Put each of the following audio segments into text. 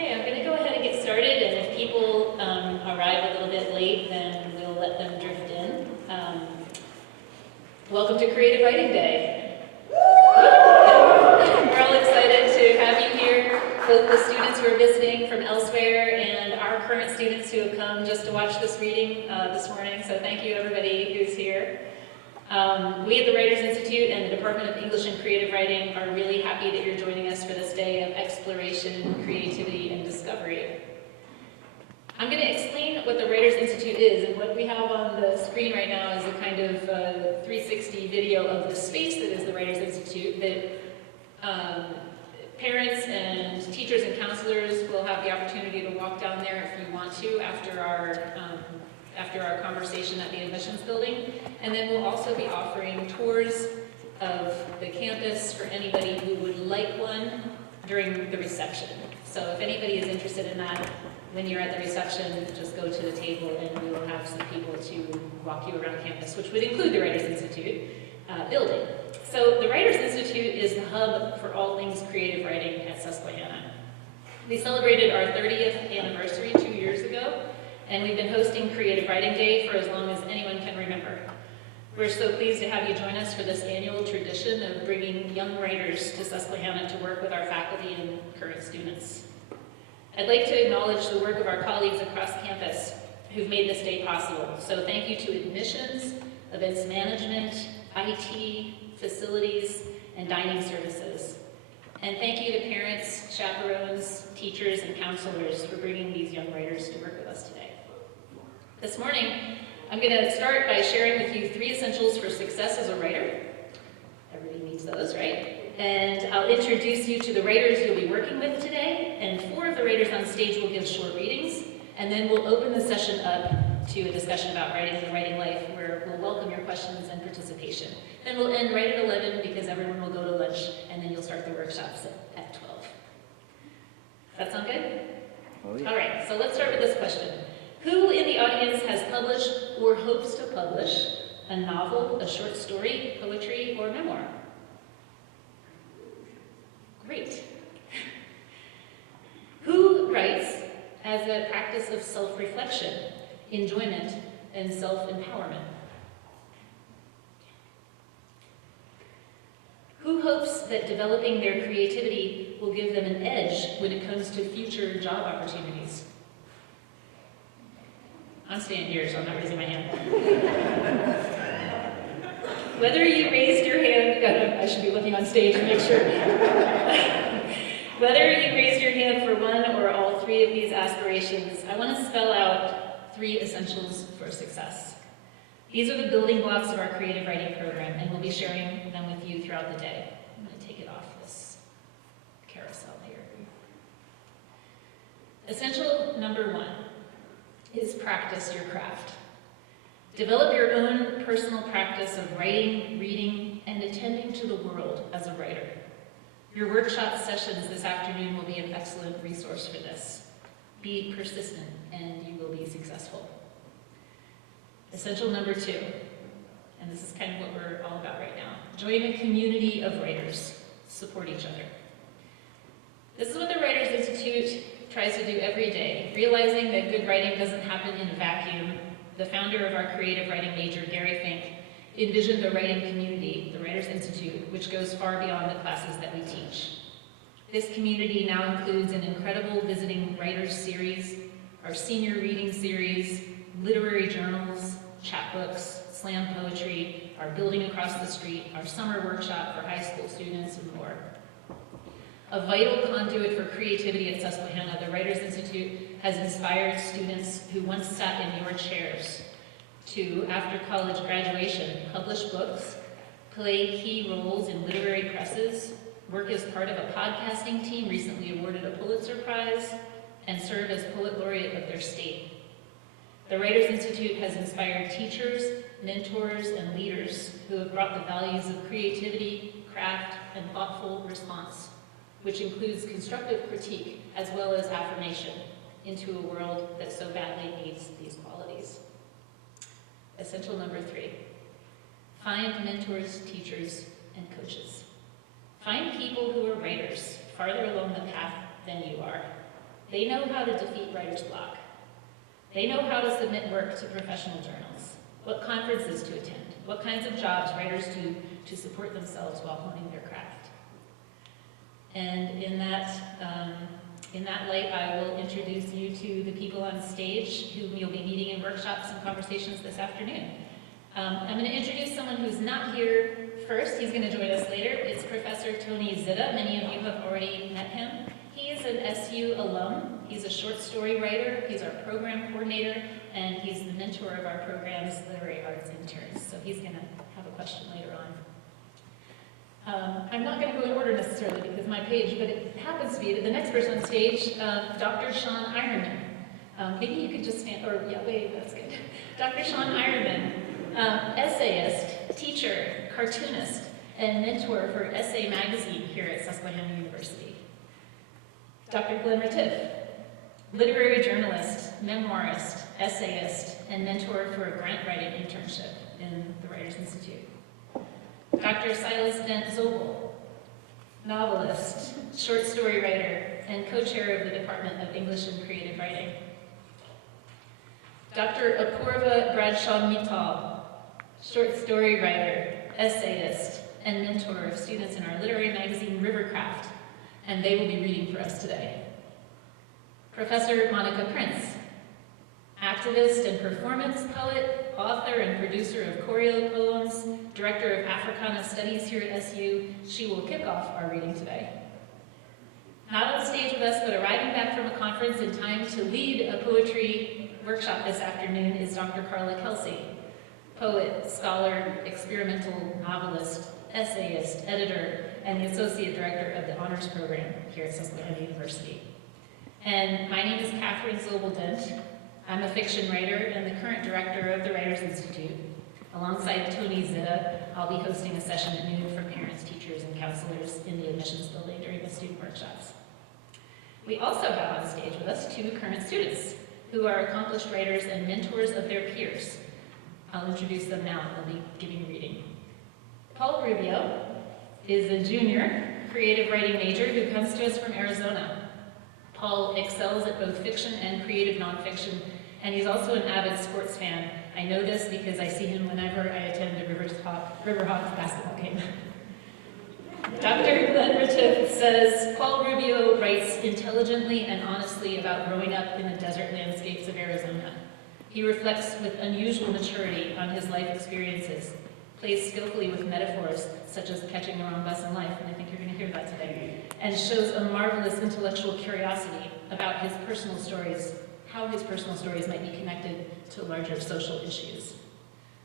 Okay, I'm going to go ahead and get started, and if people arrive a little bit late, then we'll let them drift in. Welcome to Creative Writing Day. We're all excited to have you here, both the students who are visiting from elsewhere and our current students who have come just to watch this reading this morning, so thank you everybody who's here. We at the Writers Institute and the Department of English and Creative Writing are really happy that you're joining us for this day of exploration, creativity, and discovery. I'm going to explain what the Writers Institute is, and what we have on the screen right now is a kind of 360 video of the space that is the Writers Institute that parents and teachers and counselors will have the opportunity to walk down there if you want to after our conversation at the admissions building. And then we'll also be offering tours of the campus for anybody who would like one during the reception. So if anybody is interested in that, when you're at the reception, just go to the table and we will have some people to walk you around campus, which would include the Writers Institute building. So the Writers Institute is the hub for all things creative writing at Susquehanna. We celebrated our 30th anniversary 2 years ago, and we've been hosting Creative Writing Day for as long as anyone can remember. We're so pleased to have you join us for this annual tradition of bringing young writers to Susquehanna to work with our faculty and current students. I'd like to acknowledge the work of our colleagues across campus who've made this day possible. So thank you to admissions, events management, IT, facilities, and dining services. And thank you to parents, chaperones, teachers, and counselors for bringing these young writers to work with us today. This morning, I'm going to start by sharing with you 3 essentials for success as a writer. Everybody needs those, right? And I'll introduce you to the writers you'll be working with today, and 4 of the writers on stage will give short readings, and then we'll open the session up to a discussion about writing and the writing life, where we'll welcome your questions and participation. Then we'll end right at 11 because everyone will go to lunch, and then you'll start the workshops at 12. Does that sound good? Oh, yeah. All right, so let's start with this question. Who in the audience has published or hopes to publish a novel, a short story, poetry, or memoir? Great. Who writes as a practice of self-reflection, enjoyment, and self-empowerment? Who hopes that developing their creativity will give them an edge when it comes to future job opportunities? I'm staying here, so I'm not raising my hand. Whether you raised your hand, I should be looking on stage and make sure. Whether you raised your hand for one or all 3 of these aspirations, I want to spell out 3 essentials for success. These are the building blocks of our creative writing program, and we'll be sharing them with you throughout the day. I'm going to take it off this carousel here. Essential number 1 is practice your craft. Develop your own personal practice of writing, reading, and attending to the world as a writer. Your workshop sessions this afternoon will be an excellent resource for this. Be persistent, and you will be successful. Essential number 2, and this is kind of what we're all about right now. Join a community of writers. Support each other. This is what the Writers Institute tries to do every day, realizing that good writing doesn't happen in a vacuum. The founder of our creative writing major, Gary Fink, envisioned a writing community, the Writers Institute, which goes far beyond the classes that we teach. This community now includes an incredible visiting writers series, our senior reading series, literary journals, chapbooks, slam poetry, our building across the street, our summer workshop for high school students, and more. A vital conduit for creativity at Susquehanna, the Writers Institute has inspired students who once sat in your chairs to, after college graduation, publish books, play key roles in literary presses, work as part of a podcasting team recently awarded a Pulitzer Prize, and serve as poet laureate of their state. The Writers Institute has inspired teachers, mentors, and leaders who have brought the values of creativity, craft, and thoughtful response, which includes constructive critique as well as affirmation, into a world that so badly needs these qualities. Essential number 3, find mentors, teachers, and coaches. Find people who are writers, farther along the path than you are, They know how to defeat writer's block. They know how to submit work to professional journals, what conferences to attend, what kinds of jobs writers do to support themselves while honing their craft. And in that light, I will introduce you to the people on stage whom you'll be meeting in workshops and conversations this afternoon. I'm going to introduce someone who's not here first. He's going to join us later. It's Professor Tony Zitta. Many of you have already met him. He is an SU alum. He's a short story writer. He's our program coordinator, and he's the mentor of our program's literary arts interns. So he's going to have a question later on. I'm not going to go in order necessarily because my page, but it happens to be that the next person on stage, Dr. Sean Ironman. Maybe you could just stand, or yeah, wait, that's good. Dr. Sean Ironman, essayist, teacher, cartoonist, and mentor for Essay Magazine here at Susquehanna University. Dr. Glenn Retief, literary journalist, memoirist, essayist, and mentor for a grant writing internship in the Writers Institute. Dr. Silas Dent Zobel, novelist, short story writer, and co-chair of the Department of English and Creative Writing. Dr. Apurva Bradshaw Mittal, short story writer, essayist, and mentor of students in our literary magazine Rivercraft, and they will be reading for us today. Professor Monica Prince, activist and performance poet, author and producer of choreo poems, director of Africana Studies here at SU, she will kick off our reading today. Not on stage with us, but arriving back from a conference in time to lead a poetry workshop this afternoon is Dr. Carla Kelsey, poet, scholar, experimental novelist, essayist, editor, and the associate director of the honors program here at Susquehanna University. And my name is Catherine Zobel-Dent. I'm a fiction writer and the current director of the Writers Institute. Alongside Tony Zitta, I'll be hosting a session at noon for parents, teachers, and counselors in the admissions building during the student workshops. We also have on stage with us two current students who are accomplished writers and mentors of their peers. I'll introduce them now. They'll be giving reading. Paul Rubio is a junior creative writing major who comes to us from Arizona. Paul excels at both fiction and creative nonfiction, and he's also an avid sports fan. I know this because I see him whenever I attend a Riverhawks basketball game. Dr. Glenn Retief says, Paul Rubio writes intelligently and honestly about growing up in the desert landscapes of Arizona. He reflects with unusual maturity on his life experiences, plays skillfully with metaphors such as catching the wrong bus in life, and I think you're going to hear that today, and shows a marvelous intellectual curiosity about his personal stories, how his personal stories might be connected to larger social issues.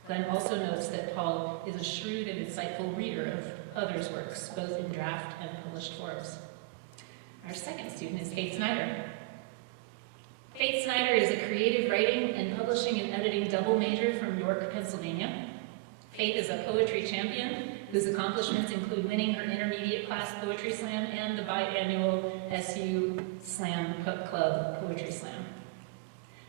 Glenn also notes that Paul is a shrewd and insightful reader of others' works, both in draft and published forms. Our second student is Faith Snyder. Faith Snyder is a creative writing and publishing and editing double major from York, Pennsylvania. Faith is a poetry champion whose accomplishments include winning her intermediate class poetry slam and the biannual SU Slam Club Poetry Slam.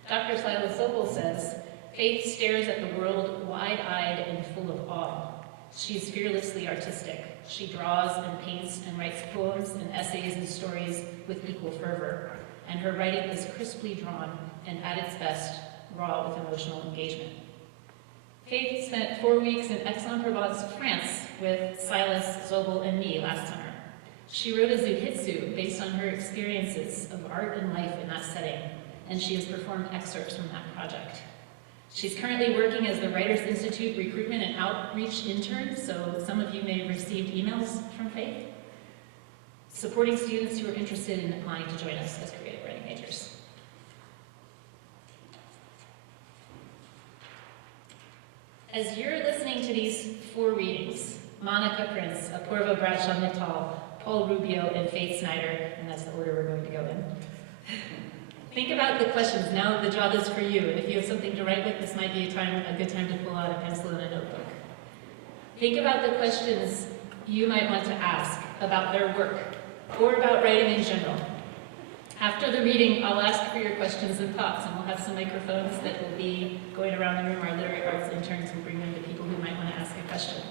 Dr. Silas Zobel says, Faith stares at the world wide-eyed and full of awe. She's fearlessly artistic. She draws and paints and writes poems and essays and stories with equal fervor. And her writing is crisply drawn and, at its best, raw with emotional engagement. Faith spent 4 weeks in Aix-en-Provence, France, with Silas, Zobel, and me last summer. She wrote a zuhitsu based on her experiences of art and life in that setting, and she has performed excerpts from that project. She's currently working as the Writers Institute recruitment and outreach intern, so some of you may have received emails from Faith, supporting students who are interested in applying to join us as creative writing majors. As you're listening to these 4 readings, Monica Prince, Apurva Bradshaw Mittal, Paul Rubio, and Faith Snyder, and that's the order we're going to go in. Think about the questions. Now the job is for you, and if you have something to write with, this might be a good time to pull out a pencil and a notebook. Think about the questions you might want to ask about their work, or about writing in general. After the reading, I'll ask for your questions and thoughts, and we'll have some microphones that will be going around the room. Our literary arts interns will bring them to people who might want to ask a question.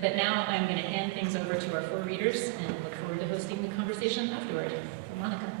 But now I'm going to hand things over to our 4 readers and look forward to hosting the conversation afterward. So Monica.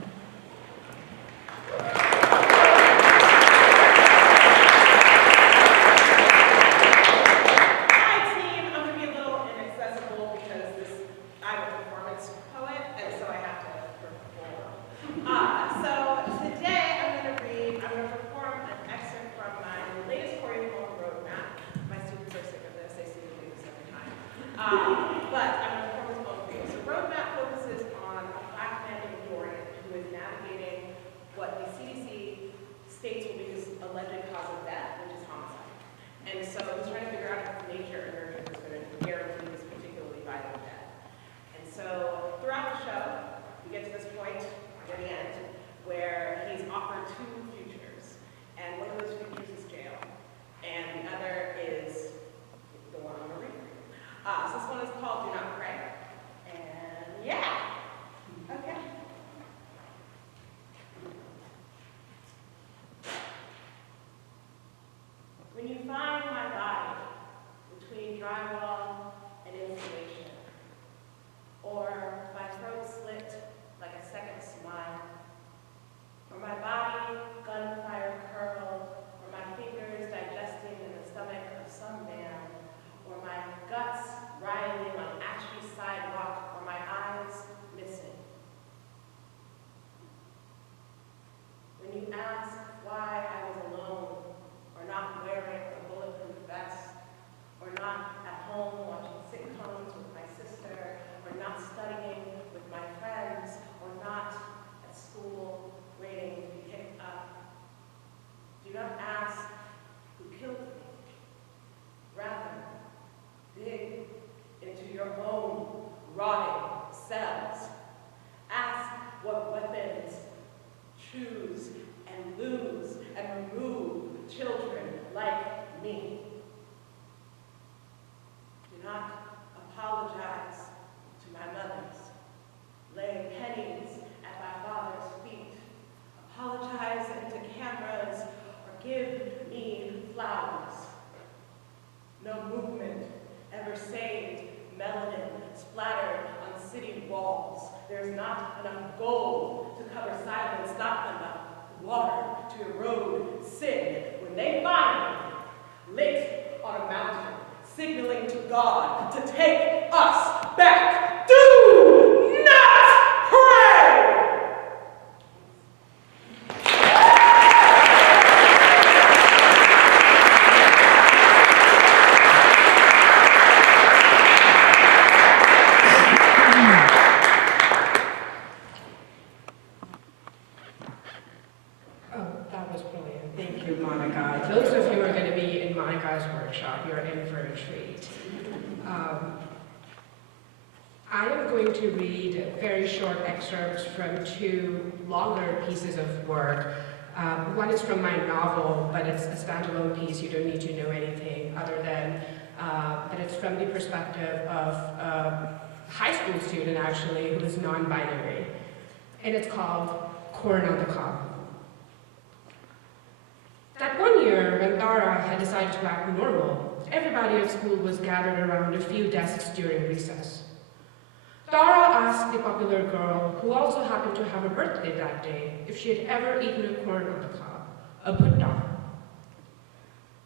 walls. There's not enough gold to cover silence, not enough water to erode sin. When they find me, lit on a mountain, signaling to God to take us back, do not pray! I am going to read very short excerpts from two longer pieces of work. One is from my novel, but it's a standalone piece. You don't need to know anything other than that it's from the perspective of a high school student, actually, who is non-binary. And it's called Corn on the Cob. That one year, when Dara had decided to act normal, everybody at school was gathered around a few desks during recess. Dara asked the popular girl, who also happened to have a birthday that day, if she had ever eaten a corn on the cob, a butta.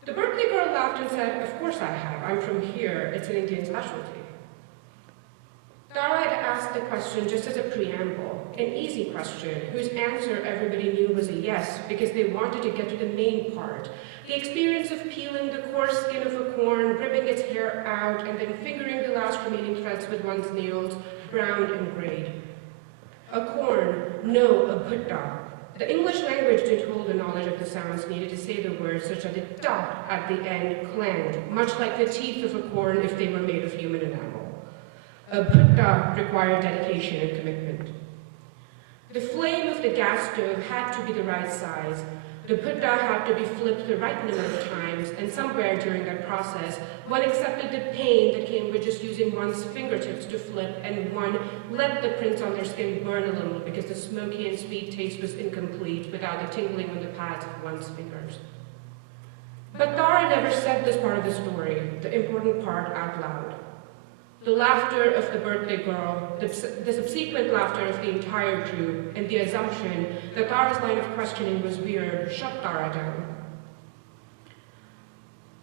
The birthday girl laughed and said, "Of course I have. I'm from here. It's an Indian specialty." Dara had asked the question just as a preamble, an easy question, whose answer everybody knew was a yes, because they wanted to get to the main part, the experience of peeling the coarse skin of a corn, ripping its hair out, and then fingering the last remaining threads with one's nails, browned and grayed. A corn, no, a butta. The English language didn't hold the knowledge of the sounds needed to say the words, such that the dot at the end clanged, much like the teeth of a corn if they were made of human enamel. A butta required dedication and commitment. The flame of the gas stove had to be the right size. The butta had to be flipped the right number of times, and somewhere during that process, one accepted the pain that came with just using one's fingertips to flip, and one let the prints on their skin burn a little because the smoky and sweet taste was incomplete without the tingling on the pads of one's fingers. But Dara never said this part of the story, the important part, out loud. The laughter of the birthday girl, the subsequent laughter of the entire group, and the assumption that Dara's line of questioning was weird shut Dara down.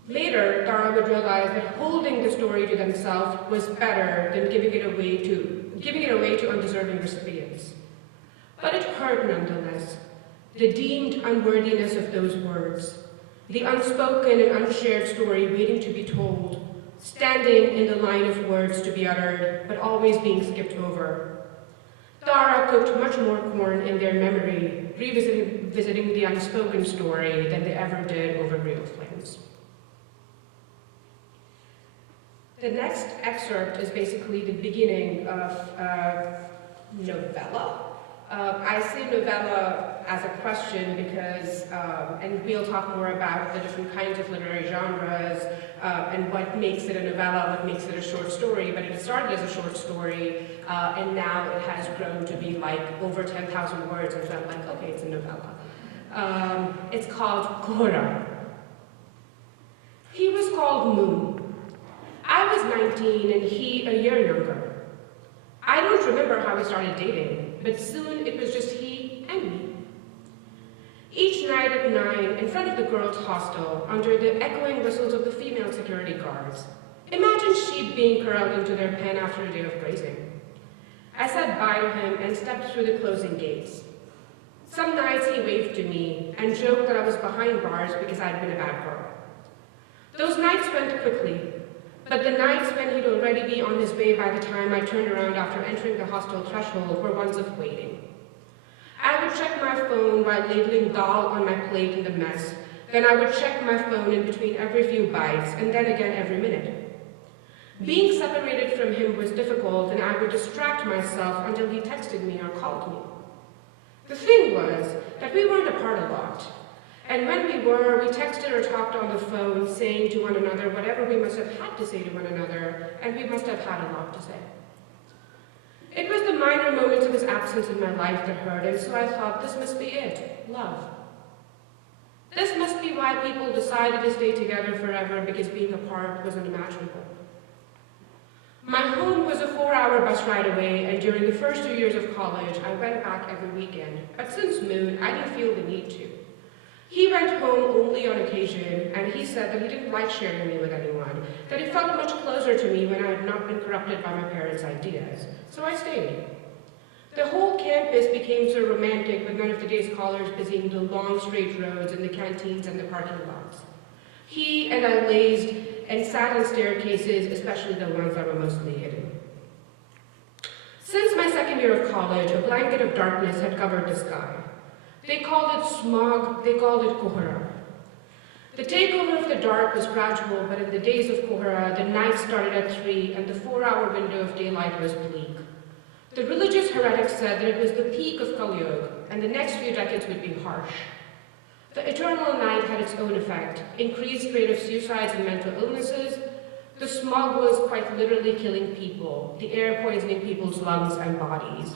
Later, Dara would realize that holding the story to themselves was better than giving it away to undeserving recipients. But it hurt nonetheless. The deemed unworthiness of those words, the unspoken and unshared story waiting to be told, standing in the line of words to be uttered, but always being skipped over. Dara cooked much more corn in their memory, revisiting the unspoken story than they ever did over real flames. The next excerpt is basically the beginning of a novella. I say novella as a question because, and we'll talk more about the different kinds of literary genres and what makes it a novella, what makes it a short story, but it started as a short story and now it has grown to be like over 10,000 words, and so I'm like, okay, it's a novella. It's called Kora. He was called Moon. I was 19 and he a year younger. I don't remember how we started dating, but soon it was just he and me. Each night at 9, in front of the girls' hostel, under the echoing whistles of the female security guards. Imagine sheep being corralled into their pen after a day of grazing. I said bye to him and stepped through the closing gates. Some nights he waved to me and joked that I was behind bars because I'd been a bad girl. Those nights went quickly, but the nights when he'd already be on his way by the time I turned around after entering the hostel threshold were ones of waiting. I would check my phone while ladling dal on my plate in the mess. Then I would check my phone in between every few bites, and then again every minute. Being separated from him was difficult, and I would distract myself until he texted me or called me. The thing was that we weren't apart a lot. And when we were, we texted or talked on the phone, saying to one another whatever we must have had to say to one another, and we must have had a lot to say. It was the minor moments of his absence in my life that hurt, and so I thought, this must be it, love. This must be why people decided to stay together forever, because being apart was unimaginable. My home was a 4-hour bus ride away, and during the first 2 years of college, I went back every weekend. But since Moon, I didn't feel the need to. He went home only on occasion, and he said that he didn't like sharing me with anyone, that he felt much closer to me when I had not been corrupted by my parents' ideas. So I stayed. The whole campus became so romantic with none of the day's scholars busying the long straight roads and the canteens and the parking lots. He and I lazed and sat on staircases, especially the ones that were mostly hidden. Since my second year of college, a blanket of darkness had covered the sky. They called it smog, they called it kohara. The takeover of the dark was gradual, but in the days of kohara, the night started at 3 and the 4-hour window of daylight was bleak. The religious heretics said that it was the peak of Kali Yuga, and the next few decades would be harsh. The eternal night had its own effect, increased rate of suicides and mental illnesses. The smog was quite literally killing people, the air poisoning people's lungs and bodies.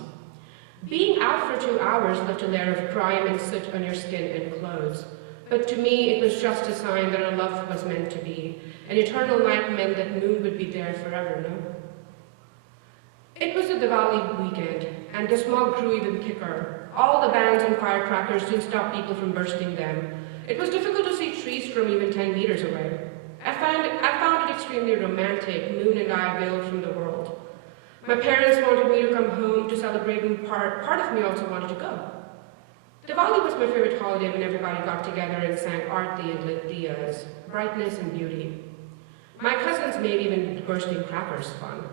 Being out for 2 hours left a layer of crime and soot on your skin and clothes. But to me, it was just a sign that our love was meant to be. An eternal night meant that Moon would be there forever, no? It was a Diwali weekend, and the smog grew even thicker. All the bands and firecrackers didn't stop people from bursting them. It was difficult to see trees from even 10 meters away. I found it extremely romantic, Moon and I veiled from the world. My parents wanted me to come home to celebrate, and part of me also wanted to go. Diwali was my favorite holiday when everybody got together and sang Aarti and lit diyas, brightness and beauty. My cousins made even bursting crackers fun.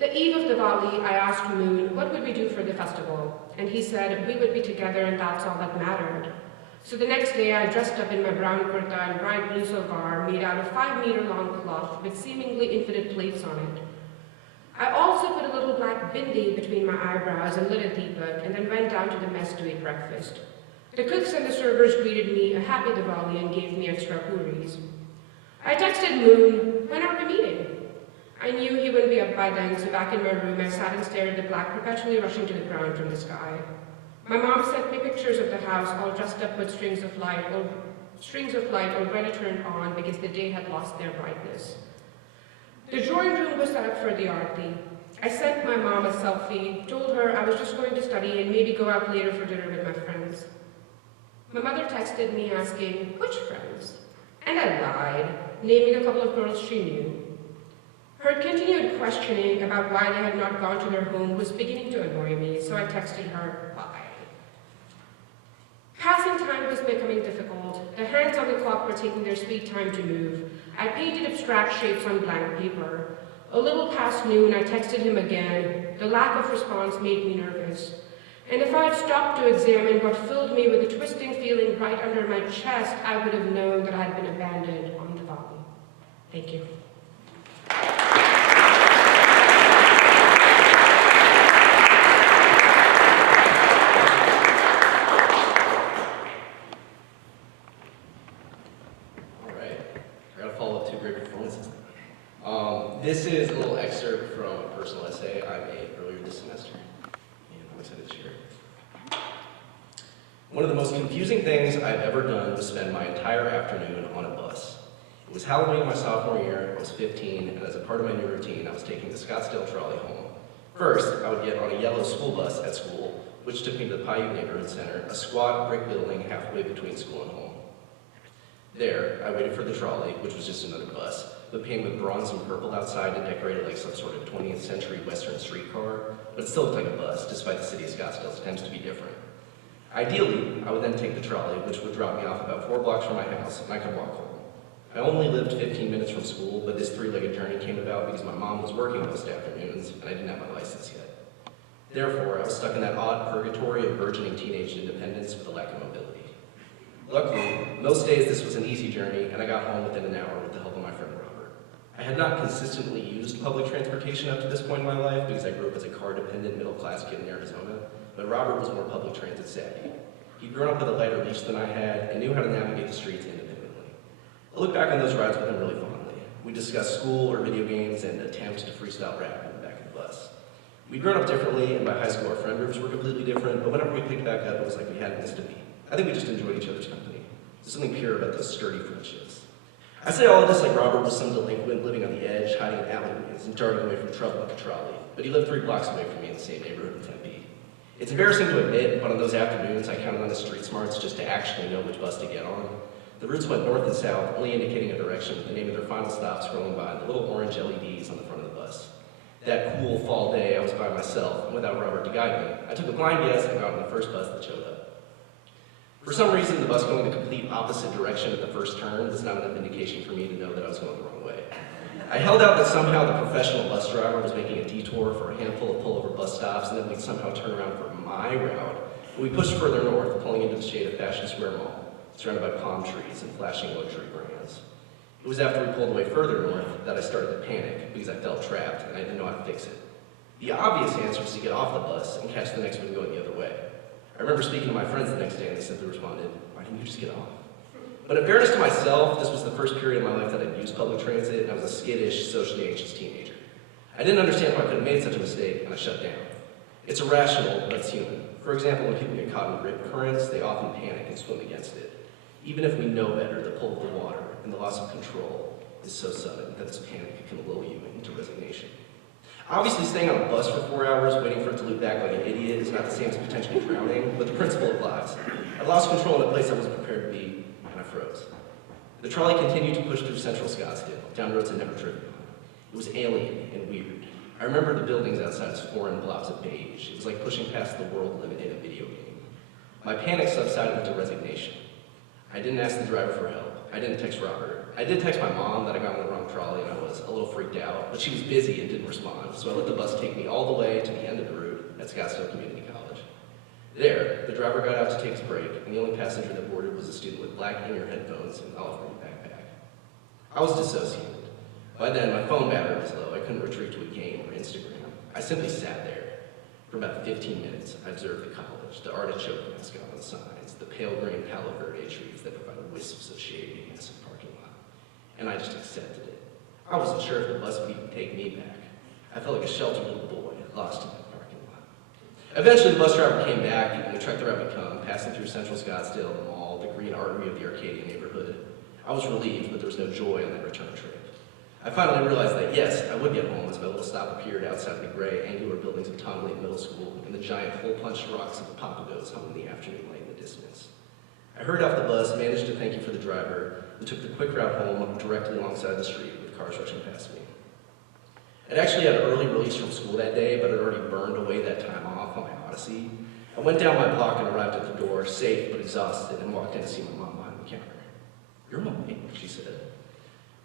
The eve of Diwali, I asked Moon what would we do for the festival, and he said we would be together and that's all that mattered. So the next day I dressed up in my brown kurta and bright blue salwar made out of 5-meter-long cloth with seemingly infinite plates on it. I also put a little black bindi between my eyebrows and lit a deepak, and then went down to the mess to eat breakfast. The cooks and the servers greeted me a happy Diwali and gave me extra puris. I texted Moon, when are we meeting? I knew he wouldn't be up by then, so back in my room I sat and stared at the black perpetually rushing to the ground from the sky. My mom sent me pictures of the house all dressed up with strings of light already turned on because the day had lost their brightness. The drawing room was set up for the aarti. I sent my mom a selfie, told her I was just going to study and maybe go out later for dinner with my friends. My mother texted me asking, which friends? And I lied, naming a couple of girls she knew. Her continued questioning about why they had not gone to their home was beginning to annoy me, so I texted her, bye. Passing time was becoming difficult. The hands on the clock were taking their sweet time to move. I painted abstract shapes on blank paper. A little past noon, I texted him again. The lack of response made me nervous. And if I had stopped to examine what filled me with a twisting feeling right under my chest, I would have known that I had been abandoned on the valley. Thank you. This is a little excerpt from a personal essay I made earlier this semester, and I'm excited to share it. One of the most confusing things I've ever done was spend my entire afternoon on a bus. It was Halloween my sophomore year, I was 15, and as a part of my new routine, I was taking the Scottsdale trolley home. First, I would get on a yellow school bus at school, which took me to the Paiute Neighborhood Center, a squat brick building halfway between school and home. There, I waited for the trolley, which was just another bus, but painted with bronze and purple outside and decorated like some sort of 20th century Western streetcar, but it still looked like a bus, despite the city of Scottsdale's attempts to be different. Ideally, I would then take the trolley, which would drop me off about 4 blocks from my house, and I could walk home. I only lived 15 minutes from school, but this 3-legged journey came about because my mom was working most afternoons, and I didn't have my license yet. Therefore, I was stuck in that odd purgatory of burgeoning teenage independence with a lack of mobility. Luckily, most days this was an easy journey, and I got home within an hour with the help of my friend Robert. I had not consistently used public transportation up to this point in my life because I grew up as a car-dependent middle-class kid in Arizona, but Robert was more public transit savvy. He'd grown up with a lighter leash than I had and knew how to navigate the streets independently. I look back on those rides with him really fondly. We discussed school or video games and attempts to freestyle rap in the back of the bus. We'd grown up differently, and by high school our friend groups were completely different, but whenever we picked back up, it was like we hadn't missed a beat. I think we just enjoyed each other's company. There's something pure about those sturdy friendships. I say all of this like Robert was some delinquent living on the edge, hiding in alleyways and darting away from trouble like a trolley, but he lived 3 blocks away from me in the same neighborhood in Tempe. It's embarrassing to admit, but on those afternoons I counted on his street smarts just to actually know which bus to get on. The routes went north and south, only indicating a direction with the name of their final stop scrolling by the little orange LEDs on the front of the bus. That cool fall day, I was by myself, and without Robert to guide me, I took a blind guess and got on the first bus that showed up. For some reason, the bus going the complete opposite direction at the first turn was not enough indication for me to know that I was going the wrong way. I held out that somehow the professional bus driver was making a detour for a handful of pullover bus stops, and then we'd somehow turn around for my route. And we pushed further north, pulling into the shade of Fashion Square Mall, surrounded by palm trees and flashing luxury brands. It was after we pulled away further north that I started to panic because I felt trapped and I didn't know how to fix it. The obvious answer was to get off the bus and catch the next one going the other way. I remember speaking to my friends the next day and they simply responded, "Why didn't you just get off?" But in fairness to myself, this was the first period of my life that I'd used public transit, and I was a skittish, socially anxious teenager. I didn't understand how I could have made such a mistake, and I shut down. It's irrational, but it's human. For example, when people get caught in rip currents, they often panic and swim against it. Even if we know better, the pull of the water and the loss of control is so sudden that this panic can lull you into resignation. Obviously, staying on a bus for 4 hours, waiting for it to loop back like an idiot, is not the same as potentially drowning, but the principle applies. I lost control in a place I wasn't prepared to be, and I froze. The trolley continued to push through central Scottsdale, down roads I'd never driven on. It was alien and weird. I remember the buildings outside as foreign blobs of beige. It was like pushing past the world limit in a video game. My panic subsided into resignation. I didn't ask the driver for help. I didn't text Robert. I did text my mom that I got on the wrong trolley and I was a little freaked out, but she was busy and didn't respond, so I let the bus take me all the way to the end of the route at Scottsdale Community College. There, the driver got out to take his break, and the only passenger that boarded was a student with black in-ear headphones and olive green backpack. I was dissociated. By then, my phone battery was low. I couldn't retreat to a game or Instagram. I simply sat there. For about 15 minutes, I observed the college, the artichoke mascot on the signs, the pale green Palo Verde trees that provided wisps of shade in a massive parking lot. And I just accepted it. I wasn't sure if the bus would even take me back. I felt like a sheltered little boy, lost in that parking lot. Eventually, the bus driver came back, and we trekked the route we come, passing through central Scottsdale, the mall, the green artery of the Arcadia neighborhood. I was relieved, but there was no joy on that return trip. I finally realized that, yes, I would get home as my little stop appeared outside of the gray, angular buildings of Tom Lane Middle School and the giant hole-punched rocks of the Papagos hung in the afternoon light in the distance. I hurried off the bus, managed to thank you for the driver, and took the quick route home directly alongside the street with cars rushing past me. I'd actually had an early release from school that day, but I'd already burned away that time off on my odyssey. I went down my block and arrived at the door, safe but exhausted, and walked in to see my mom behind the counter. "You're my mate," she said.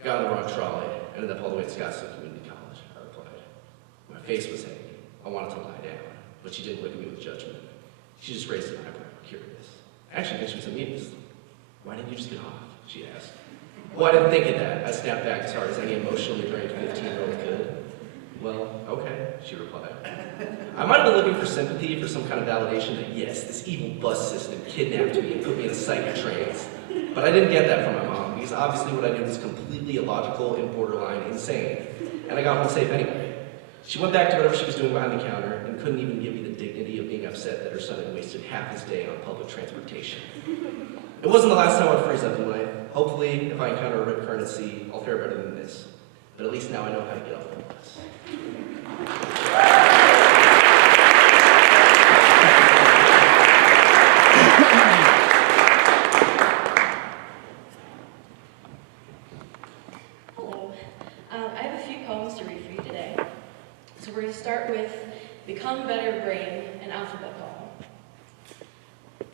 "Got on the wrong trolley. Ended up all the way at Scottsdale Community College," I replied. My face was heavy. I wanted to lie down, but she didn't look at me with judgment. She just raised an eyebrow, curious. I actually think she was amused. "Why didn't you just get off?" she asked. "Well, I didn't think of that." I snapped back as hard as any emotionally drained 15-year-old could. "Well, okay," she replied. I might have been looking for sympathy, for some kind of validation that, yes, this evil bus system kidnapped me and put me in a psychic trance. But I didn't get that from my mom, because obviously what I did was completely illogical and borderline insane. And I got home safe anyway. She went back to whatever she was doing behind the counter and couldn't even give me the dignity of being upset that her son had wasted half his day on public transportation. It wasn't the last time I'd freeze up in life. Hopefully, if I encounter a rip current at sea, I'll fare better than this. But at least now I know how to get off the bus. I have a few poems to read for you today. So we're going to start with Become Better Brain, an alphabet poem.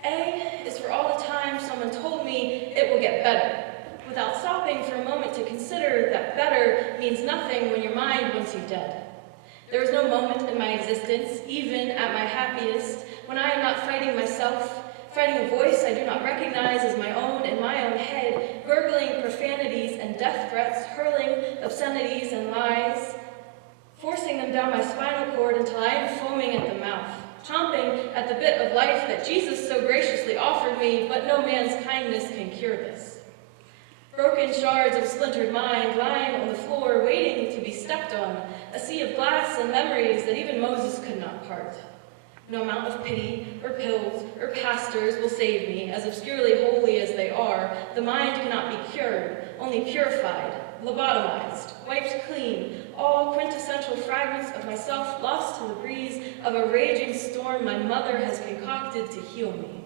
A is for all the time someone told me it will get better, without stopping for a moment to consider that better means nothing when your mind wants you dead. There is no moment in my existence, even at my happiest, when I am not fighting myself, fighting a voice I do not recognize as my own in my own head, gurgling profanities and death threats, hurling obscenities and lies, forcing them down my spinal cord until I am foaming at the mouth, chomping at the bit of life that Jesus so graciously offered me, but no man's kindness can cure this. Broken shards of splintered mind lying on the floor, waiting to be stepped on, a sea of glass and memories that even Moses could not part. No amount of pity, or pills, or pastors will save me, as obscurely holy as they are. The mind cannot be cured, only purified, lobotomized, wiped clean, all quintessential fragments of myself lost to the breeze of a raging storm my mother has concocted to heal me.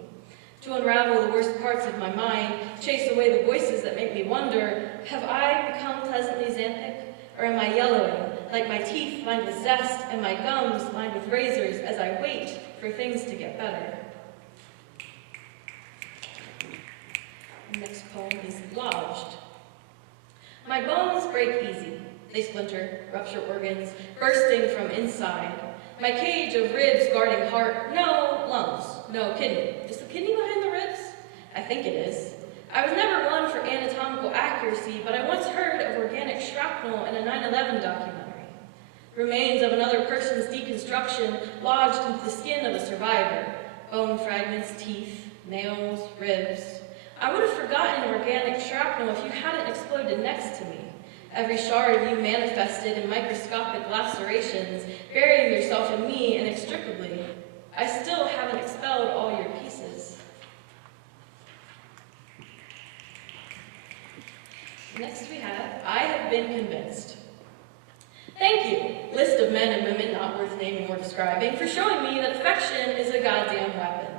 To unravel the worst parts of my mind, chase away the voices that make me wonder, have I become pleasantly xanthic, or am I yellowing, like my teeth lined with zest and my gums lined with razors as I wait for things to get better? The next poem is Lodged. My bones break easy. They splinter, rupture organs, bursting from inside. My cage of ribs guarding heart, no lungs, no kidney. Is the kidney behind the ribs? I think it is. I was never one for anatomical accuracy, but I once heard of organic shrapnel in a 9/11 documentary. Remains of another person's deconstruction lodged into the skin of a survivor. Bone fragments, teeth, nails, ribs. I would have forgotten organic shrapnel if you hadn't exploded next to me. Every shard of you manifested in microscopic lacerations, burying yourself in me inextricably. I still haven't expelled all your pieces. Next we have, I have been convinced. Thank you, list of men and women not worth naming or describing, for showing me that affection is a goddamn weapon.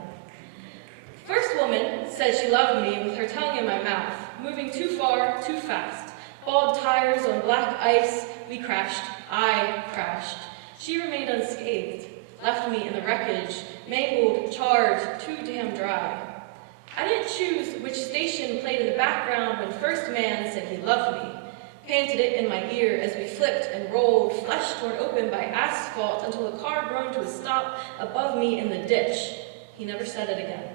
First woman said she loved me with her tongue in my mouth, moving too far, too fast. Bald tires on black ice, we crashed. I crashed. She remained unscathed, left me in the wreckage, mangled, charred, too damn dry. I didn't choose which station played in the background when first man said he loved me. Panted it in my ear as we flipped and rolled, flesh torn open by asphalt until the car groaned to a stop above me in the ditch. He never said it again.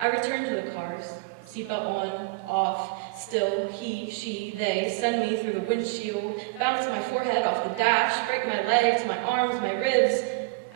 I returned to the cars, seatbelt on, off, still, he, she, they send me through the windshield, bounce my forehead off the dash, break my legs, my arms, my ribs.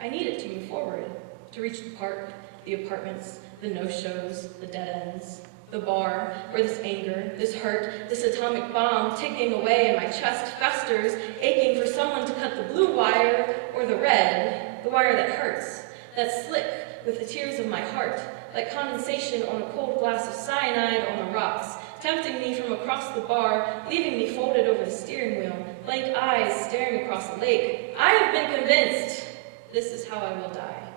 I needed to move forward, to reach the park, the apartments, the no-shows, the dead ends, the bar, where this anger, this hurt, this atomic bomb ticking away in my chest festers, aching for someone to cut the blue wire or the red, the wire that hurts, that's slick with the tears of my heart, like condensation on a cold glass of cyanide on the rocks, tempting me from across the bar, leaving me folded over the steering wheel, blank eyes staring across the lake. I have been convinced this is how I will die.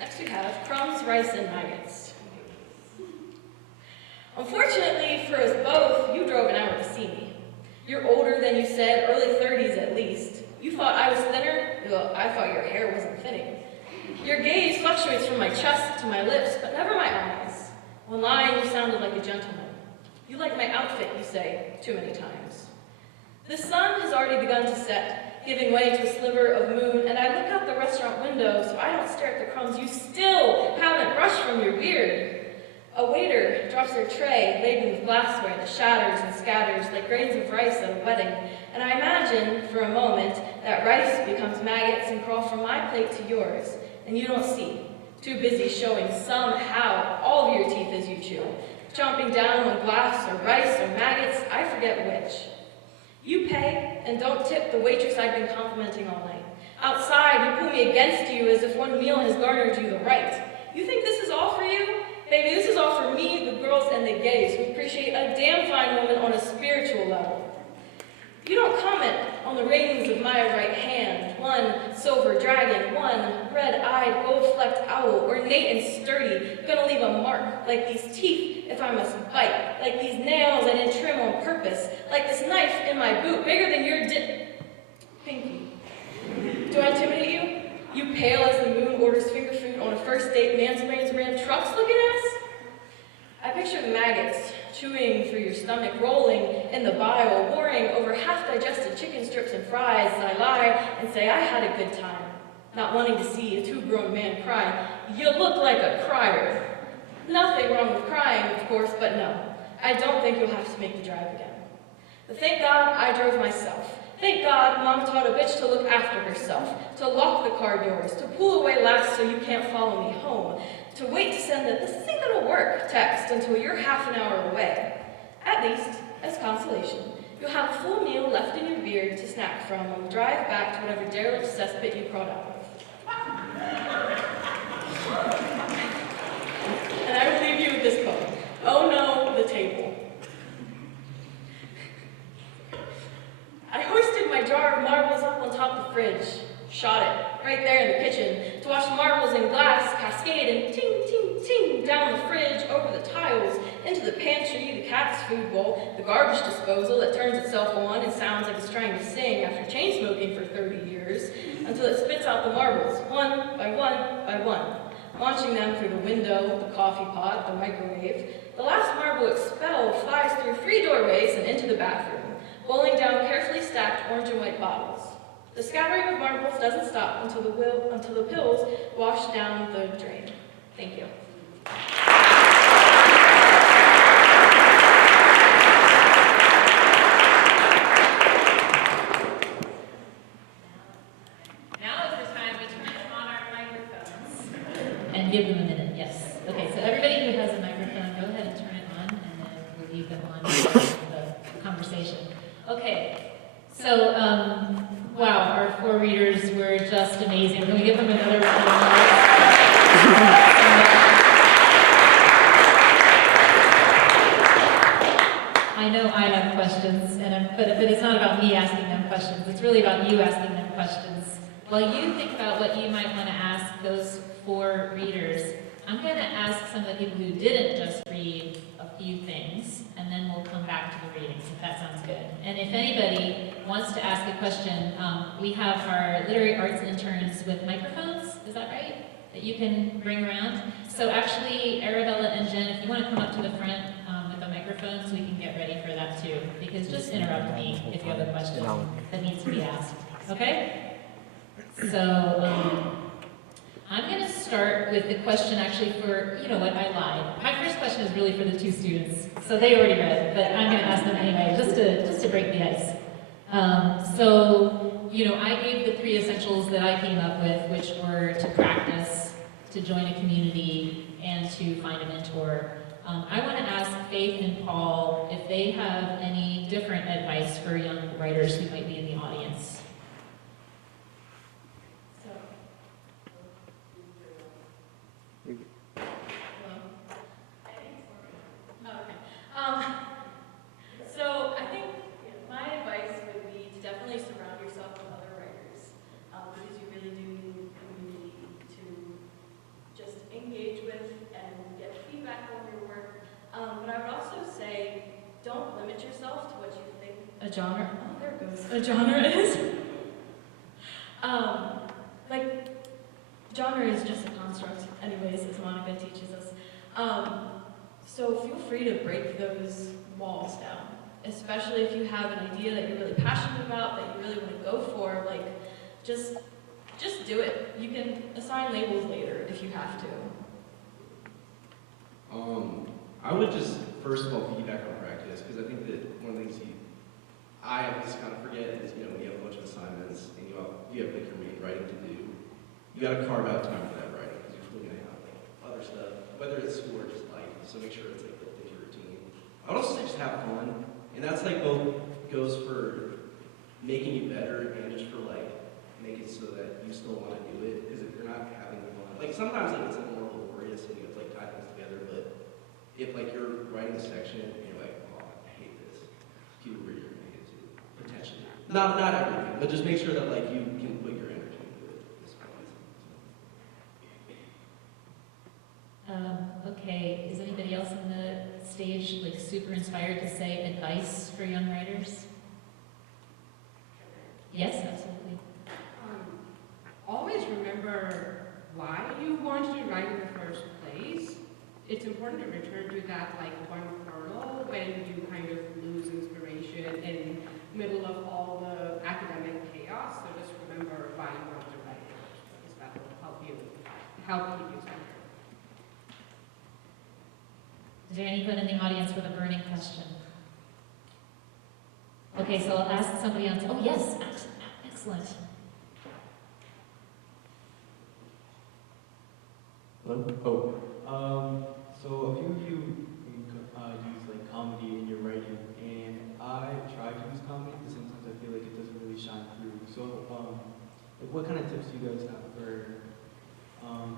Next we have crumbs, rice, and nuggets. Unfortunately for us both, you drove an hour to see me. You're older than you said, early 30s at least. You thought I was thinner? Well, I thought your hair wasn't thinning. Your gaze fluctuates from my chest to my lips, but never my eyes. When lying, you sounded like a gentleman. You like my outfit, you say, too many times. The sun has already begun to set, giving way to a sliver of moon, and I look out the restaurant window so I don't stare at the crumbs you still haven't brushed from your beard. A waiter drops their tray laden with glassware that shatters and scatters like grains of rice at a wedding, and I imagine for a moment that rice becomes maggots and crawl from my plate to yours, and you don't see, too busy showing somehow all of your teeth as you chew, chomping down on glass or rice or maggots, I forget which. You pay and don't tip the waitress I've been complimenting all night. Outside, you pull me against you as if one meal has garnered you the right. You think this is all for you? Baby, this is all for me, the girls, and the gays who appreciate a damn fine woman on a spiritual level. You don't comment on the rings of my right hand, one silver dragon, one red-eyed, gold-flecked owl, ornate and sturdy, gonna leave a mark, like these teeth if I must bite, like these nails I didn't trim on purpose, like this knife in my boot, bigger than your pinky. Do I intimidate you? You pale as the moon orders finger food on a first date mansplains ran trucks looking ass? I picture the maggots chewing through your stomach, rolling in the bile, warring over half-digested chicken strips and fries as I lie and say I had a good time, not wanting to see a two-grown man cry. You look like a crier. Nothing wrong with crying, of course, but no, I don't think you'll have to make the drive again. But thank God I drove myself. Thank God Mom taught a bitch to look after herself, to lock the car doors, to pull away last so you can't follow me home, to wait to send the "this ain't gonna work" text until you're half an hour away. At least, as consolation, You'll have a full meal left in your beard to snack from on the drive back to whatever derelict cesspit you crawled out of. And I will leave you with this poem. Oh no, the table. I hoisted my jar of marbles up on top of the fridge, shot it right there in the kitchen to watch the marbles in glass cascade and ting, ting, ting down the fridge, over the tiles, into the pantry, the cat's food bowl, the garbage disposal that turns itself on and sounds like it's trying to sing after chain smoking for 30 years, until it spits out the marbles, one by one by one, launching them through the window, the coffee pot, the microwave. The last marble expelled flies through 3 doorways and into the bathroom, bowling down carefully stacked orange and white bottles. The scattering of marbles doesn't stop until the pills wash down the drain. Thank you. Now is the time to turn on our microphones and give them a minute. Yes. Okay, so everybody who has a microphone, go ahead and turn it on, and then we'll leave them on for the conversation. Okay, so, wow, our 4 readers were just amazing. Can we give them another round of applause? I know I have questions, but it's not about me asking them questions. It's really about you asking them questions. While you think about what you might want to ask those 4 readers, I'm going to ask some of the people who didn't just read a few things, and then we'll come back to the readings, if that sounds good. And if anybody wants to ask a question, we have our literary arts interns with microphones, is that right? That you can bring around. So actually, Arabella and Jen, if you want to come up to the front with a microphone so we can get ready for that too, because just interrupt me if you have a question that needs to be asked, okay? So, I'm going to start with the question actually for, you know what, I lied. My first question is really for the 2 students, so they already read, but I'm going to ask them anyway, just to break the ice. So, you know, I gave the 3 essentials that I came up with, which were to practice, to join a community, and to find a mentor. I want to ask Faith and Paul if they have any different advice for young writers who might be in the audience. So I think my advice would be to definitely surround yourself with other writers, because you really do need a community to just engage with and get feedback on your work. But I would also say, don't limit yourself to what you think a genre. Oh, there it goes. A genre is. Like, genre is just a construct, anyways, as Monica teaches us. So feel free to break those walls down, especially if you have an idea that you're really passionate about, that you really want to go for. Like, just do it. You can assign labels later if you have to. I would just, first of all, piggyback on practice, because I think that one of the things I always kind of forget is, you know, when you have a bunch of assignments and you have like your main writing to do, you got to carve out time for that writing, because you're really going to have like other stuff, whether it's school or just life, so make sure it's like built into your routine. I would also say just have fun, and that's like both goes for making you better and just for like making it so that you still want to do it, because if you're not having fun, like sometimes like it's like more laborious and you have to like tie things together, but if like you're writing a section and you're like, oh, I hate this, you really are going to get to potentially. Not everything, but just make sure that like you can put your energy into it at this point. Okay, is anybody else on the stage like super inspired to say advice for young writers? Yes, absolutely. Always remember why you wanted to write in the first place. It's important to return to that like one kernel when you kind of lose inspiration in the middle of all the academic chaos. So just remember why you wanted to write in the first place. That will help keep you centered. Is there anyone in the audience with a burning question? Okay, so I'll ask somebody else. Oh yes, excellent. Hello? So a few of you use like comedy in your writing, and I try to use comic, but sometimes I feel like it doesn't really shine through. So, like, what kind of tips do you guys have for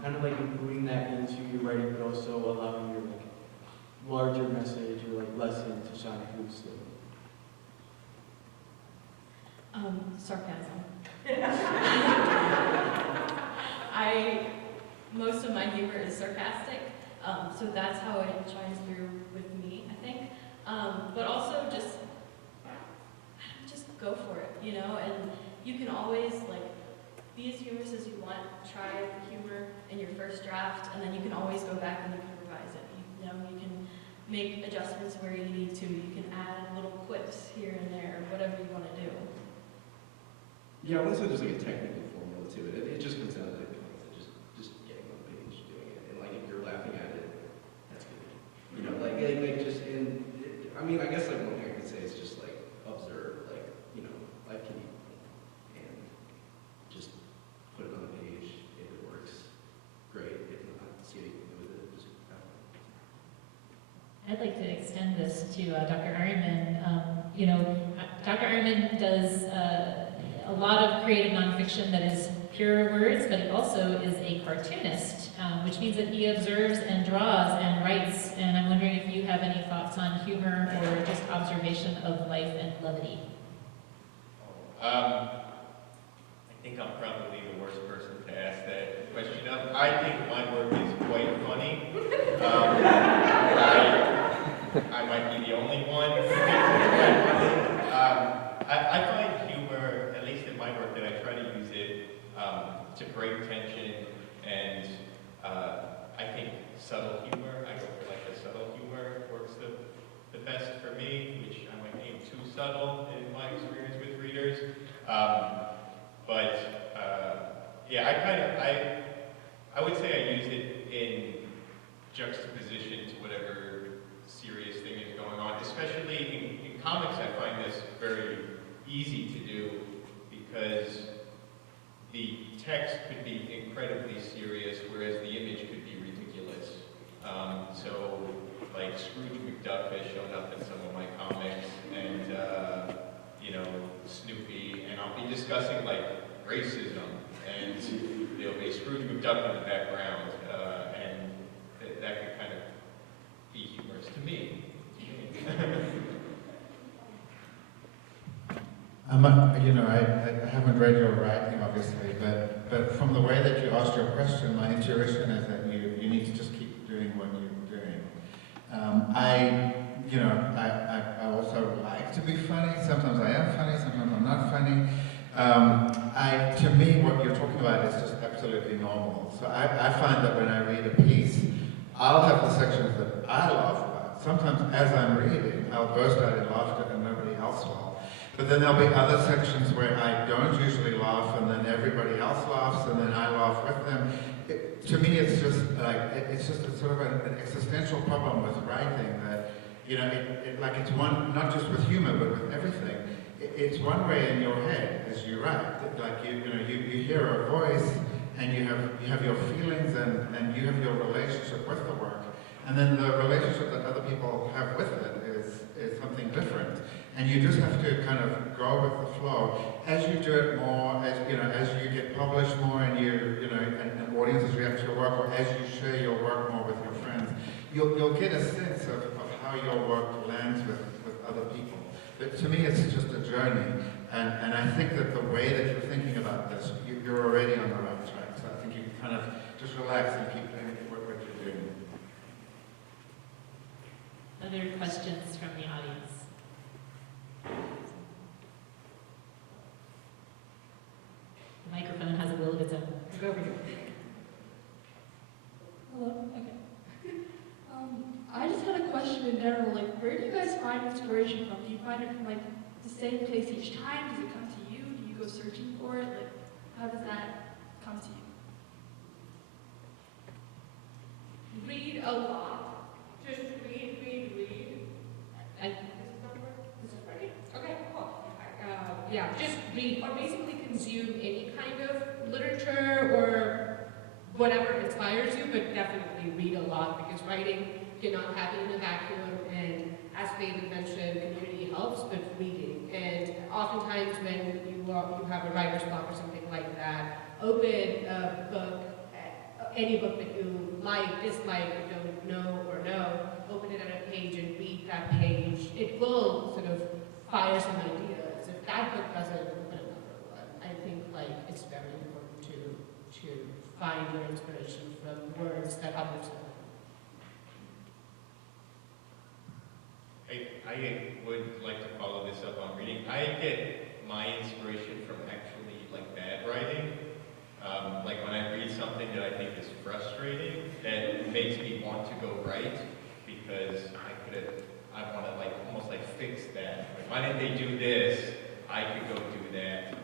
kind of like including that into your writing, but also allowing your like larger message or like lesson to shine through still? Sarcasm. Most of my humor is sarcastic, so that's how it shines through with me, I think. But also just go for it, you know, and you can always like be as humorous as you want, try the humor in your first draft, and then you can always go back and you can revise it. You know, you can make adjustments where you need to. You can add little quips here and there, whatever you want to do. Yeah, I wouldn't say there's like a technical formula to it. It just comes down to just getting on the page, doing it, and like if you're laughing at it, that's good. You know, like just in. I mean, I guess like one thing I could say is just like observe, like you know, life can be funny, and just put it on the page. If it works, great. If not, see what you can do with it. Just have fun. I'd like to extend this to Dr. Ironman. You know, Dr. Ironman does a lot of creative nonfiction that is pure words, but he also is a cartoonist, which means that he observes and draws and writes. And I'm wondering if you have any thoughts on humor or just observation of life and levity. I think I'm probably the worst person to ask that question of. I think my work is quite funny. I might be the only one who thinks it's quite funny. I find humor, at least in my work, that I try to use it to break tension, and I think subtle humor, I go for like the subtle humor works the best for me, which I might deem too subtle in my experience with readers. Yeah, I would say I use it in juxtaposition to whatever serious thing is going on. Especially in comics, I find this very easy to do because the text could be incredibly serious, whereas the image could be ridiculous. So, like Scrooge McDuck has shown up in some of my comics, and you know, Snoopy, and I'll be discussing like racism, and there'll be Scrooge McDuck in the background, and that could kind of be humorous to me. I haven't read your writing, obviously, but from the way that you asked your question, my intuition is that you need to just keep doing what you're doing. I also like to be funny. Sometimes I am funny, sometimes I'm not funny. To me, what you're talking about is just absolutely normal. So I find that when I read a piece, I'll have the sections that I laugh about. Sometimes as I'm reading, I'll burst out in laughter and nobody else will. But then there'll be other sections where I don't usually laugh, and then everybody else laughs, and then I laugh with them. To me, it's just a sort of an existential problem with writing that, you know, it's one, not just with humor, but with everything. It's one way in your head as you write. Like you hear a voice, and you have your feelings, and you have your relationship with the work, and then the relationship that other people have with it is something different. And you just have to kind of go with the flow. As you do it more, as you get published more, and and audiences react to your work, or as you share your work more with your friends, you'll get a sense of how your work lands with other people. But to me, it's just a journey, and I think that the way that you're thinking about this, you're already on the right track. So I think you can kind of just relax and keep doing what you're doing. Other questions from the audience? The microphone has a will of its own. Go over here. Hello? Okay. I just had a question in general, like, where do you guys find inspiration from? Do you find it from, like, the same place each time? Does it come to you? Do you go searching for it? Like, how does that come to you? Read a lot. Just read. Is this working? Okay, cool. Yeah, just read, or basically consume any kind of literature or whatever inspires you, but definitely read a lot, because writing cannot happen in a vacuum, and as David mentioned, community helps with reading. And oftentimes when you have a writer's block or something like that, open a book, any book that you like, dislike, don't know or know, open it on a page and read that page. It will sort of fire some ideas. If that book doesn't, open another one. I think like it's very important to find your inspiration from words that others have. I would like to follow this up on reading. I get my inspiration from actually like bad writing. Like when I read something that I think is frustrating, that makes me want to go write because I want to like almost like fix that. Like, why didn't they do this? I could go do that.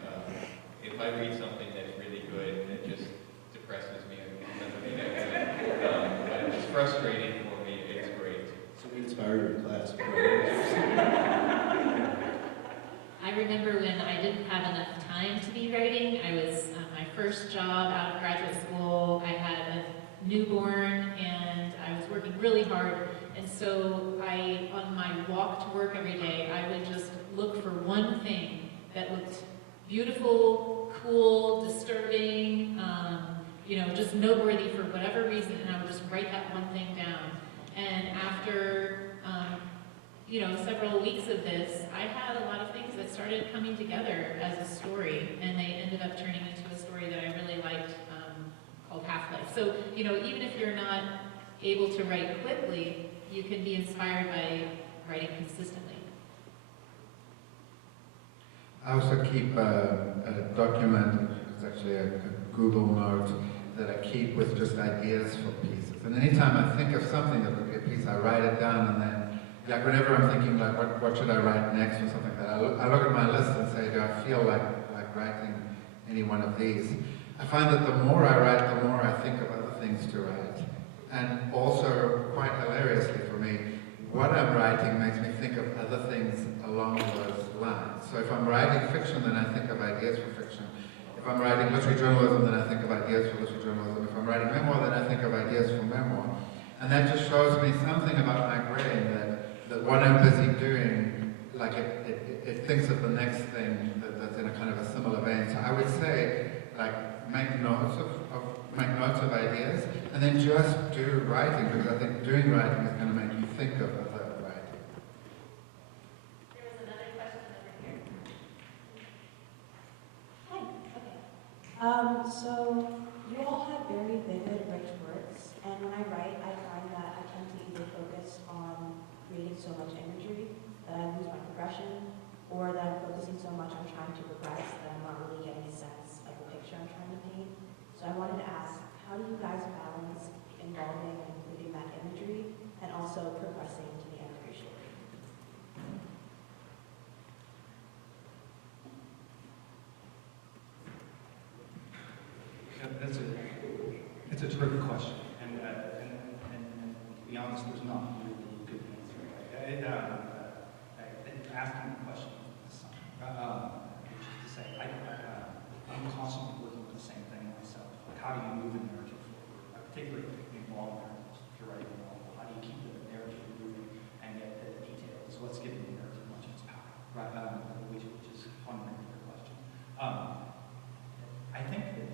If I read something that's really good and it just depresses me, I'm never be that good. But if it's frustrating for me, it's great. So we inspire your class. I remember when I didn't have enough time to be writing. I was my first job out of graduate school. I had a newborn and I was working really hard. And so on my walk to work every day, I would just look for one thing that looked beautiful, cool, disturbing, just noteworthy for whatever reason, and I would just write that one thing down. And after several weeks of this, I had a lot of things that started coming together as a story, and they ended up turning into a story that I really liked, called Half-Life. So, even if you're not able to write quickly, you can be inspired by writing consistently. I also keep a document, it's actually a Google note that I keep with just ideas for pieces. And anytime I think of something that would be a piece, I write it down, and then like whenever I'm thinking like what should I write next or something like that, I look at my list and say, do I feel like writing any one of these? I find that the more I write, the more I think of other things to write. And also, quite hilariously for me, what I'm writing makes me think of other things along those lines. So if I'm writing fiction, then I think of ideas for fiction. If I'm writing literary journalism, then I think of ideas for literary journalism. If I'm writing memoir, then I think of ideas for memoir. And that just shows me something about my brain that what I'm busy doing, like it thinks of the next thing that's in a kind of a similar vein. So I would say, like, make notes of ideas, and then just do writing, because I think doing writing is going to make you think of other writing. There was another question over here. Hi. Okay. So you all have very vivid, rich words, and when I write, I find that I tend to either focus on creating so much imagery that I lose my progression, or that I'm focusing so much on trying to progress that I'm not really getting a sense of the picture I'm trying to paint. So I wanted to ask, how do you guys balance involving and including that imagery and also progressing to the end of your story? It's a terrific question, and to be honest, there's not really a good answer. Asking the question, which is to say, I'm constantly working with the same thing myself. Like, how do you move a narrative forward? Particularly in long narratives, if you're writing a novel, how do you keep the narrative moving and get the details? What's giving the narrative much of its power? Right, which is fundamentally the question. I think that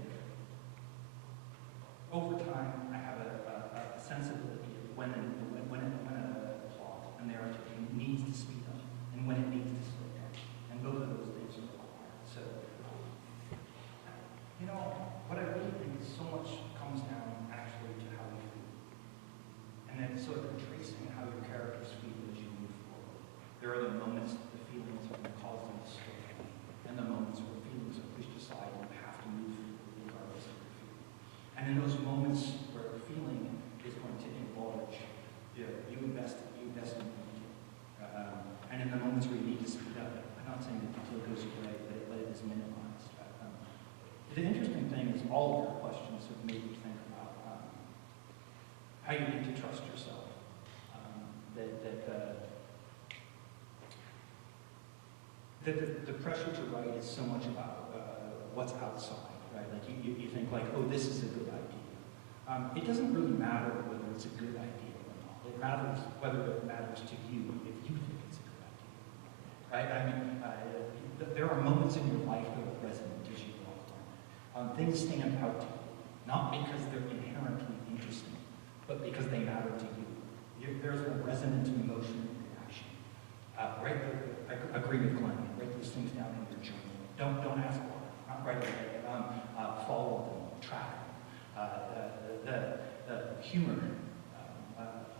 over time, I have a sensibility of when a plot, a narrative needs to speed up and when it needs to slow down. And both of those things are required. So, what I really think is so much comes down actually to how we feel. And then sort of tracing how your characters feel as you move forward. There are the moments that the feelings are going to cause them to slow down, and the moments where feelings are pushed aside and you have to move forward regardless of your feeling. And in those moments where feeling is going to enlarge, you invest in detail. And in the moments where you need to speed up, I'm not saying that detail goes away, but it is minimized. The interesting thing is all of your questions have made me think about how you need to trust yourself. The pressure to write is so much about what's outside, right? Like you think like, oh, this is a good idea. It doesn't really matter whether it's a good idea or not. It matters whether it matters to you if you think it's a good idea. right? I mean, there are moments in your life that are resonant as you walk along. Things stand out to you, not because they're inherently interesting, but because they matter to you. There's a resonant emotion and reaction. I agree with Glenn. Write those things down in your journal. Don't ask why. Not right away. Follow them. Track them. The humor.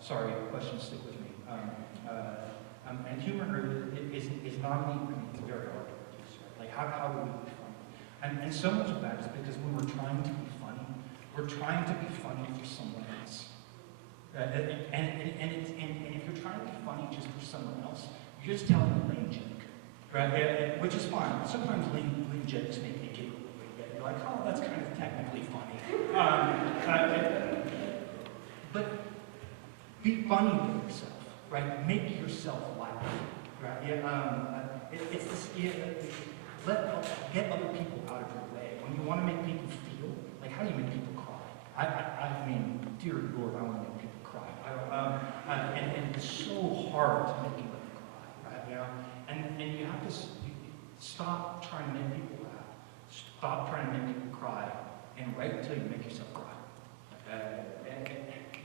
Sorry, questions stick with me. And humor is not an it's very hard to produce. Right? Like how do we be funny? And so much of that is because when we're trying to be funny, we're trying to be funny for someone else. And if you're trying to be funny just for someone else, you're just telling a lame joke, right? Which is fine. Sometimes lame jokes make me giggle. You're like, oh, that's kind of technically funny. But be funny with yourself, right? Make yourself laugh, right? It's this. Get other people out of your way. When you want to make people feel, like how do you make people cry? I mean, dear Lord, I want to make people cry. And it's so hard to make people cry, right? You know, and you have to stop trying to make people laugh. Stop trying to make people cry, and write until you make yourself cry.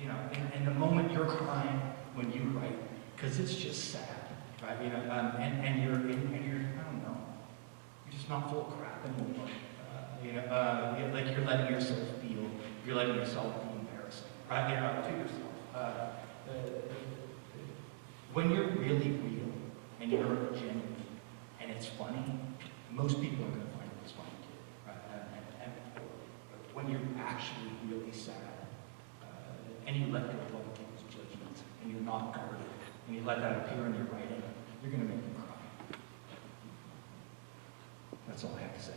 You know, in the moment you're crying when you write, because it's just sad, right? You know, and you're I don't know, you're just not full of crap anymore. You know, like you're letting yourself feel, you're letting yourself be embarrassing, right? You know, to yourself. When you're really real and you're genuine and it's funny, most people are going to find it's funny too, right? And when you're actually really sad, and you let go of other people's judgments, and you're not guarded, and you let that appear in your writing, you're going to make them cry. That's all I have to say.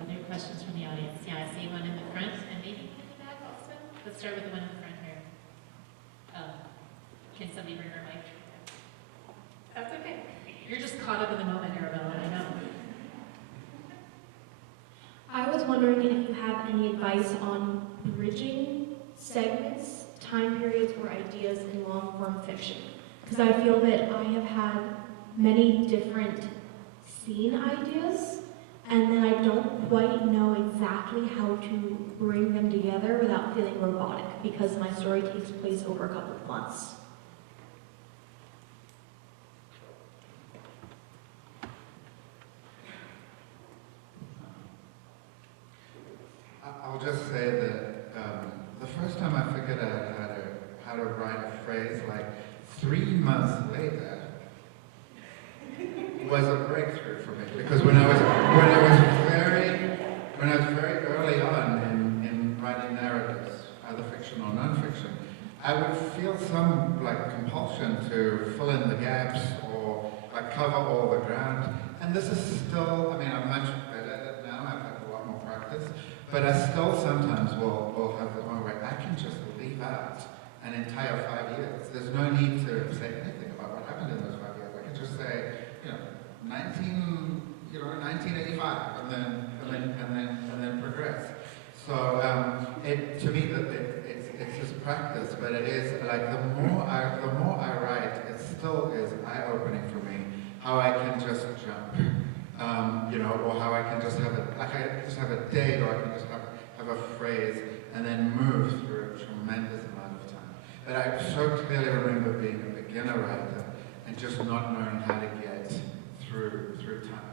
Other questions from the audience? Yeah, I see one in the front, and maybe one in the back also. Let's start with the one in the front here. Can somebody bring her mic? That's okay. You're just caught up in the moment, Arabella, I know. I was wondering if you have any advice on bridging segments, time periods, or ideas in long-form fiction. Because I feel that I have had many different scene ideas, and then I don't quite know exactly how to bring them together without feeling robotic, because my story takes place over a couple of months. I'll just say that the first time I figured out how to write a phrase like 3 months later was a breakthrough for me, because when I was very early on in writing narratives, either fiction or non-fiction, I would feel some like compulsion to fill in the gaps or like cover all the ground. And this is still, I mean, I'm much better at it now. I've had a lot more practice. But I still sometimes will have the one where I can just leave out an entire 5 years. There's no need to say anything about what happened in those 5 years. I can just say, 1985, and then progress. So to me, it's just practice, but it is like the more I write, it still is eye-opening for me how I can just jump. Or how I can just have a date, or I can just have a phrase, and then move through a tremendous amount of time. But I so clearly remember being a beginner writer and just not knowing how to get through time.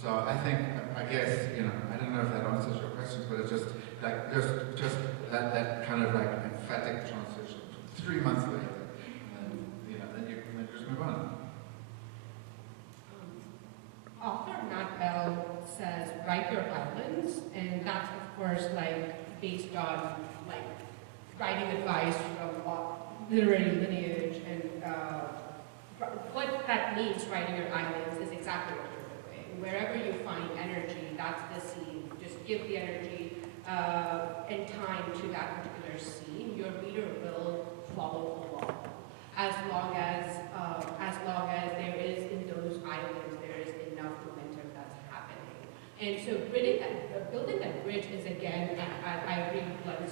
So I think, I guess, I don't know if that answers your questions, but it's just like just that kind of like emphatic transition. 3 months later, and then you just move on. Author Matt Bell says, write your islands, and that's of course like based on like writing advice from literary lineage, and what that means, writing your islands, is exactly what you're doing. Wherever you find energy, that's the scene. Just give the energy and time to that particular scene. Your reader will follow along, as long as there is in those islands enough momentum that's happening. And so building that bridge is, again, I agree with Glenn,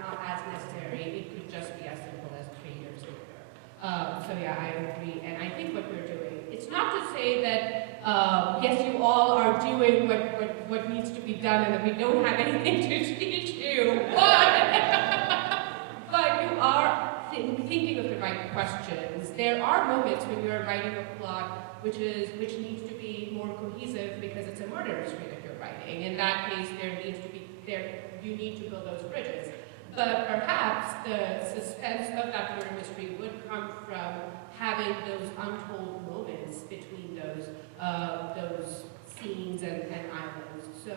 not as necessary. It could just be as simple as 3 years later. So yeah, I agree, and I think what we're doing, it's not to say that, yes, you all are doing what needs to be done and that we don't have anything to teach you, but you are thinking of the right questions. There are moments when you are writing a plot which needs to be more cohesive because it's a murder mystery that you're writing. In that case, you need to build those bridges. But perhaps the suspense of that murder mystery would come from having those untold moments between those scenes and islands. So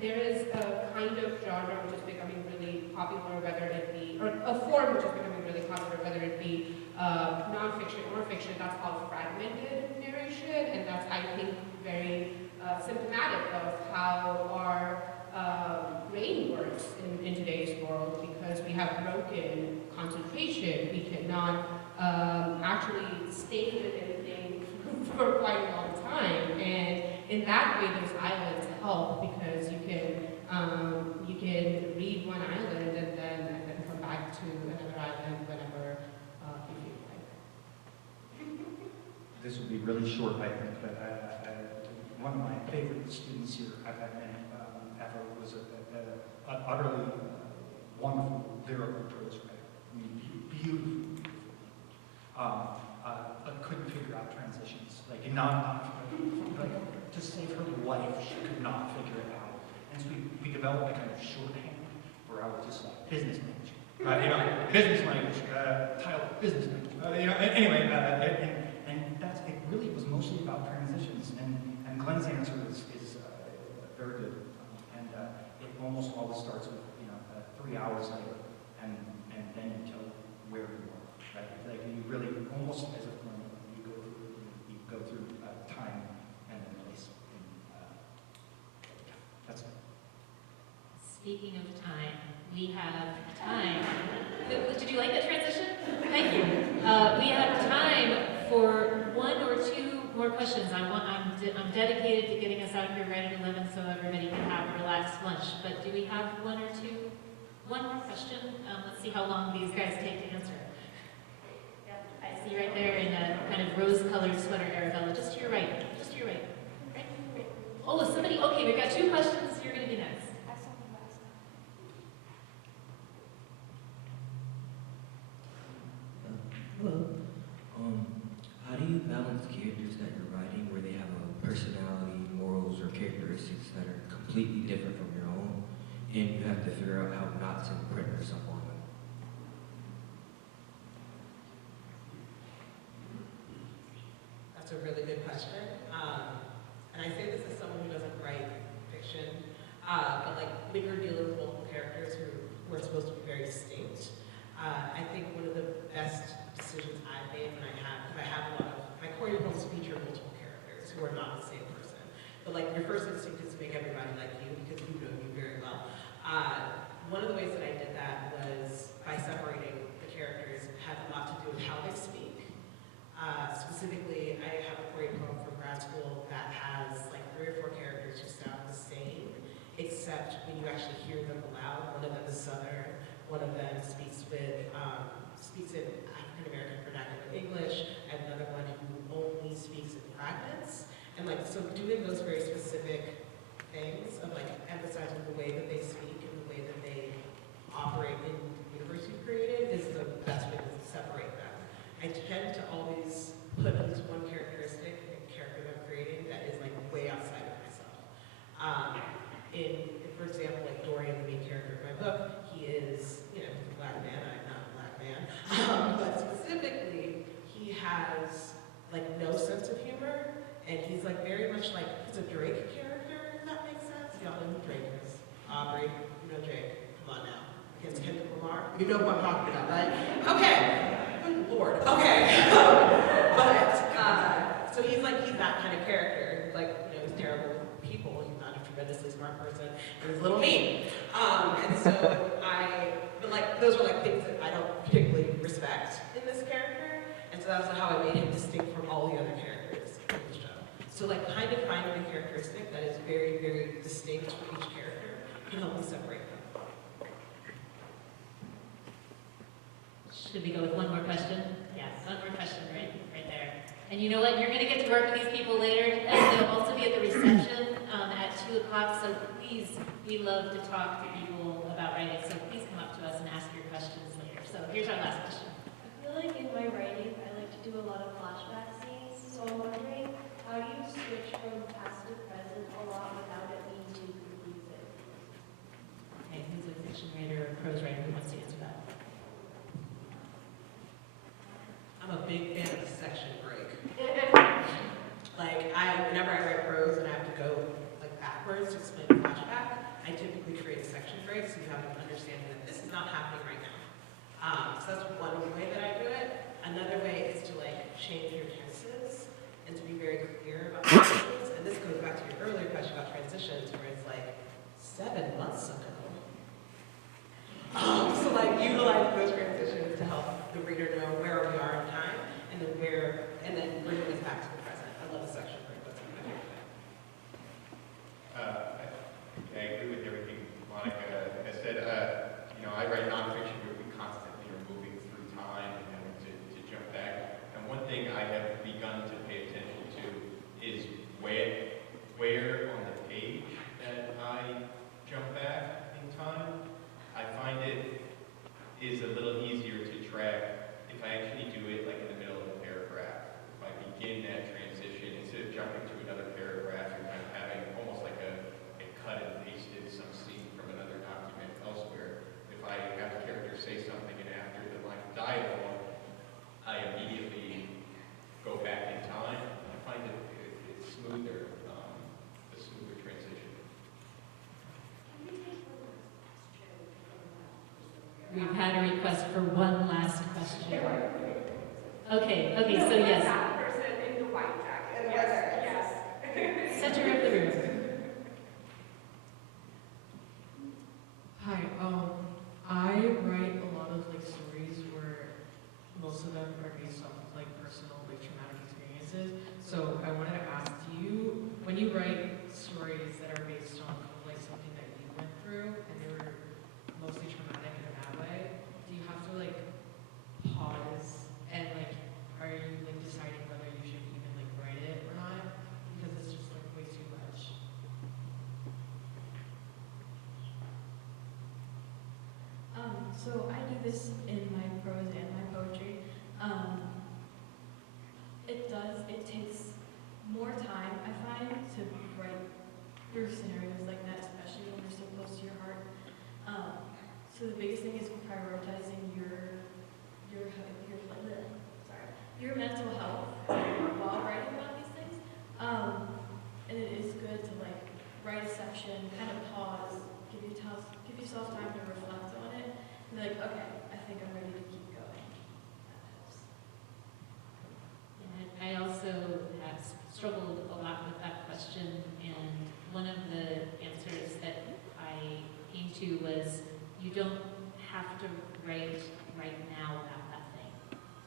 there is a kind of genre which is becoming really popular, whether it be, or a form which is becoming really popular, whether it be nonfiction or fiction, that's called fragmented narration, and that's, I think, very symptomatic of how our brain works in today's world, because we have broken concentration. We cannot actually stay with anything for quite a long time, and in that way, those islands help because you can read one island and then come back to another island whenever you feel like. This will be really short, I think, but one of my favorite students here I've had many ever was an utterly wonderful lyrical prose writer. I mean, beautiful. Couldn't figure out transitions. Like to save her life, she could not figure it out. And so we developed a kind of shorthand where I was just like, business language. Business language, title, business language. Anyway, and that's, it really was mostly about transitions. And Glenn's answer is very good. And it almost always starts with, 3 hours later, and then you tell where you are, right? Like you really, almost as if you go through time and then place. That's it. Speaking of time, we have time. Did you like that transition? Thank you. We have time for one or two more questions. I'm dedicated to getting us out of here right at 11 so everybody can have a relaxed lunch. But do we have one or two? One more question. Let's see how long these guys take to answer. Yep, I see right there in a kind of rose-colored sweater, Arabella. Just to your right. Just to your right. Right? Oh, somebody. Okay, we've got two questions. You're going to be next. Hello. How do you balance characters that you're writing where they have a personality, morals, or characteristics that are completely different from your own, and you have to figure out how not to imprint yourself on them? That's a really good question. And I say this as someone who doesn't write fiction, but like when you're dealing with multiple characters who are supposed to be very distinct, I think one of the best decisions I've made when I have a lot of, my core poems feature multiple characters who are not the same person. But like your first instinct is to make everybody like you because you know you very well. One of the ways that I did that was by separating the characters, had a lot to do with how they speak. Specifically, I have a poem from grad school that has like 3 or 4 characters who sound the same, except when you actually hear them aloud. One of them is Southern, one of them speaks in African American vernacular English, and another one who only speaks in fragments. And like, so doing those very specific things of like emphasizing the way that they speak and the way that they operate in the universe you've created is the best way to separate them. I tend to always put at least one characteristic in the character that I'm creating that is like way outside of myself. For example, like Dorian, the main character of my book, he is, he's a black man. I'm not a black man. But specifically, he has like no sense of humor, and he's like very much like, he's a Drake character, if that makes sense. Y'all know who Drake is. Aubrey, you know Drake. Come on now. Against Kendrick Lamar. You know who I'm talking about, right? Okay. Good Lord. Okay. So he's that kind of character. Like, he's terrible with people. He's not a tremendously smart person. And he's a little mean. And so those are like things that I don't particularly respect in this character. And so that's how I made him distinct from all the other characters in the show. So like kind of finding a characteristic that is very, very distinct for each character can help me separate them. Should we go with one more question? Yes, one more question right there. And you know what? You're going to get to work with these people later, and they'll also be at the reception at 2 o'clock. So please, we love to talk to people about writing. So please come up to us and ask your questions later. So here's our last question. I feel like in my writing, I like to do a lot of flashback scenes, so I'm wondering, how do you switch from past to present a lot without it being too confusing? Okay, who's a fiction writer or prose writer who wants to answer that? I'm a big fan of section break. Like, whenever I write prose and I have to go like backwards to explain a flashback, I typically create a section break so you have an understanding that this is not happening right now. So that's one way that I do it. Another way is to like change your tenses and to be very clear about tenses. And this goes back to your earlier question about transitions, where it's like 7 months ago. So like utilize those transitions to help the reader know where we are in time and then bringing us back to the present. I love a section break. That's my favorite thing. I agree with everything Monica has said. I write nonfiction where we constantly are moving through time and having to jump back. And one thing I have begun to pay attention to is where on the page that I jump back in time. I find it is a little easier to track if I actually do it like in the middle of a paragraph. If I begin that transition, instead of jumping to another paragraph, you're kind of having almost like a cut and pasted some scene from another document elsewhere. If I have a character say something and after the line of dialogue, I immediately go back in time. I find it's smoother, a smoother transition. We've had a request for one last question. Okay, so yes. That person in the white jacket. Yes. Center of the room. Hi, I write a lot of stories where most of them are based off of personal traumatic experiences. So I wanted to ask, when you write stories that are based on something that you went through and they were mostly traumatic in a bad way, do you have to pause and are you deciding whether you should even write it or not? Because it's just way too much. So I do this in my prose and my poetry. It takes more time, I find, to write through scenarios like that, especially when they're so close to your heart. So the biggest thing is prioritizing your mental health while writing about these things. And it is good to write a section, kind of pause, give yourself time to reflect on it, and be okay, I think I'm ready to keep going. That helps. And I also have struggled a lot with that question, and one of the answers that I came to was you don't have to write right now about that thing.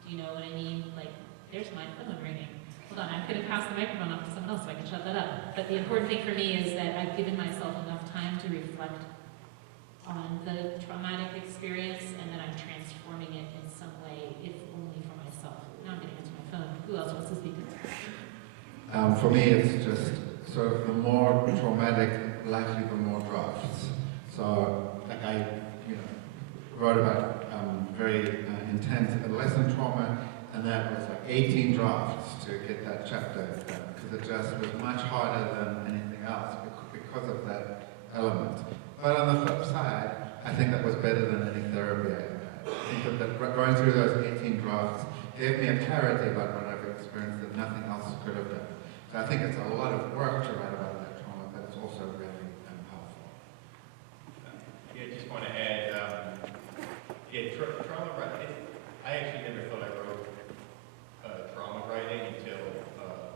Do you know what I mean? There's my phone ringing. Hold on, I'm going to pass the microphone off to someone else so I can shut that up. But the important thing for me is that I've given myself enough time to reflect on the traumatic experience, and then I'm transforming it in some way, if only for myself. Now I'm getting into my phone. Who else wants to speak? For me, it's just sort of the more traumatic, likely the more drafts. So, I wrote about very intense adolescent trauma, and that was 18 drafts to get that chapter done, because it just was much harder than anything else because of that element. But on the flip side, I think that was better than any therapy I ever had. I think that going through those 18 drafts gave me a clarity about what I've experienced that nothing else could have done. So I think it's a lot of work to write about that trauma, but it's also really helpful. I just want to add, trauma writing, I actually never thought I wrote trauma writing until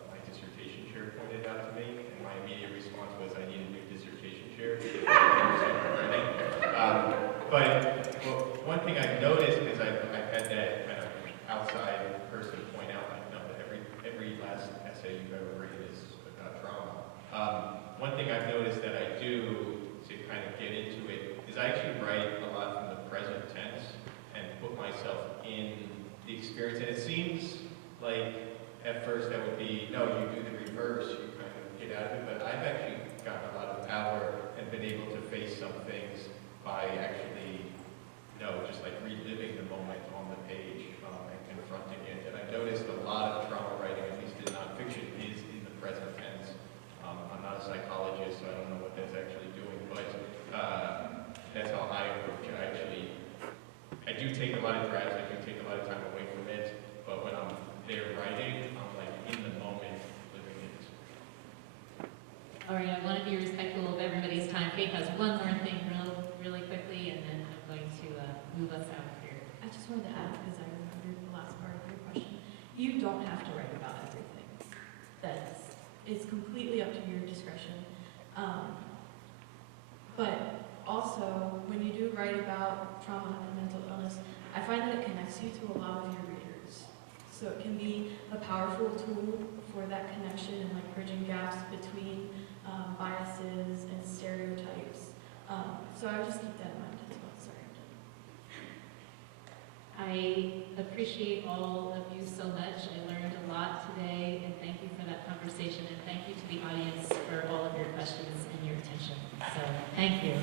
my dissertation chair pointed out to me, and my immediate response was I need a new dissertation chair. But one thing I've noticed, because I've had that kind of outside person point out, that every last essay you've ever written is about trauma. One thing I've noticed that I do take a lot of drives, I do take a lot of time away from it, but when I'm there writing, I'm like in the moment, living it. All right, I want to be respectful of everybody's time. Kate has one more thing really quickly, and then I'm going to move us out of here. I just wanted to add, because I remembered the last part of your question. You don't have to write about everything. It's completely up to your discretion. But also, when you do write about trauma and mental illness, I find that it connects you to a lot of your readers. So it can be a powerful tool for that connection and like bridging gaps between biases and stereotypes. So I would just keep that in mind as well. Sorry. I appreciate all of you so much. I learned a lot today, and thank you for that conversation, and thank you to the audience for all of your questions and your attention. So, thank you.